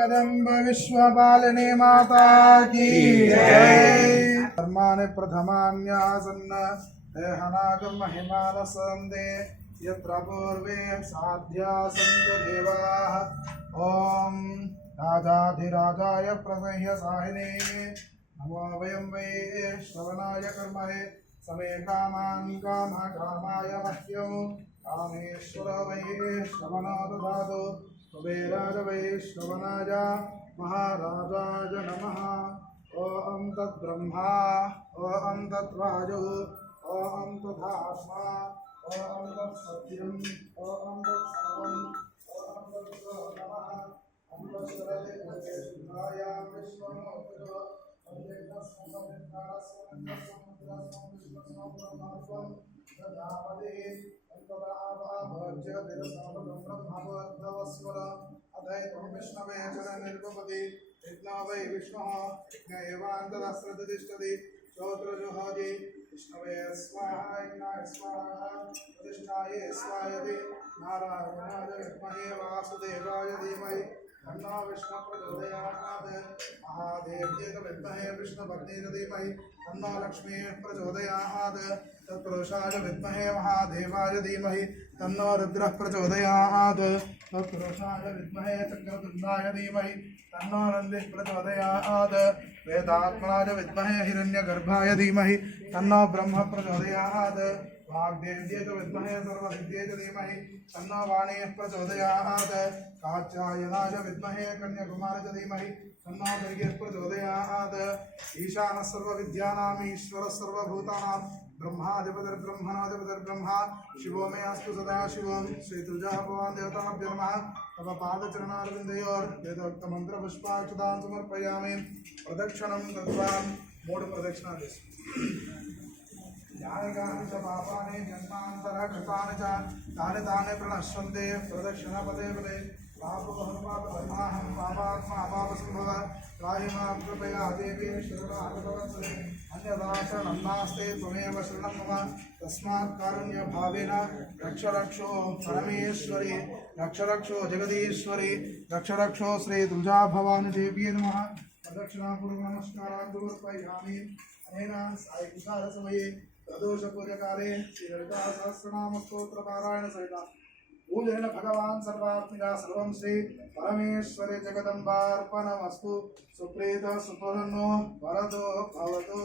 जगदम्ब विश्वपालिनी माता की जय। धर्मानि प्रथमान्यासन्न देहनागम महिमानसन्ते यत्र पूर्वे साध्या सन्ति देवाः। ॐ राजाधिराजाय प्रसह्य साहिने नमो वयं वै श्रवणाय कर्मणे समे कामान् कामकामाय मह्यं कामेश्वर वै श्रवणो ददातु कुबेराय वै श्रवणाय महाराजाय नमः। ॐ तद्ब्रह्मा ॐ तद्वायुः ॐ तदात्मा ॐ तत्सत्यम् ॐ तत्सर्वम् ॐ तत्सर्वो नमः। अन्तःसरते शुद्धायां विश्वमोक्षो विष्णवे वै विष्णु एवान्तरस्रतिष्ठति श्रोत्रजुहोति विष्णवे स्वाहा स्वाहा प्रतिष्ठाये स्वायते नारायणाय विद्महे वासुदेवाय धीमहि तन्नो विष्णु प्रचोदयात् महादेव्यै विद्महे विष्णुभक्त्यै धीमहि तन्नो लक्ष्मी प्रचोदयात् तत्पुरुषाय विद्महे महादेवाय धीमहि तन्नो रुद्रः प्रचोदयात् तत्पुरुषाय विद्महे चक्रतुण्डाय धीमहि तन्नो नन्दिः प्रचोदयात् वेदात्मनाय विद्महे हिरण्यगर्भाय धीमहि तन्नो ब्रह्म प्रचोदयात् वाग्देव्यै च विद्महे सर्वसिद्ध्यै च धीमहि तन्नो वाणी प्रचोदयात् कात्यायनाय विद्महे कन्याकुमारी च धीमहि तन्नो दुर्गे प्रचोदयात् ईशानः सर्वविद्यानाम् ईश्वरः सर्वभूतानां ब्रह्माधिपतिर्ब्रह्मणाधिपतिर्ब्रह्मा शिवो मे अस्तु सदा शिवं श्रीतुलजा भगवान् देवताभ्यो नमः। तव पादचरणारविन्दयोर्वेदोक्तमन्त्रपुष्पाक्षतान् समर्पयामि। प्रदक्षिणं कृत्वा मूढ प्रदक्षिणा यानि च पापानि जन्मान्तरकृतानि च तानि तानि प्रणश्यन्ते प्रदक्षिण पदे पदे पापबहुपापधर्माहं पापात्मा पापसम्भवः त्राहि मां कृपया देवी शरणागतवत्सले अन्यथा शरणं नास्ते त्वमेव शरणं मम तस्मात् कारुण्यभावेन रक्ष रक्षो परमेश्वरी रक्ष रक्षो जगदीश्वरी रक्ष रक्षो श्री तुलजा भवानी देवी नमः। प्रदक्षिणापूर्व नमस्कारान् समर्पयामि। अनेन सायंकाल समये प्रदोष पूजकाले श्रीललिता सहस्रनाम स्तोत्र पारायण सहित पूजन भगवान् सर्वात्मिका सर्वं श्री परमेश्वरे जगदम्बार्पणमस्तु। सुप्रीत सुप्रसन्नो वरदो भवतु।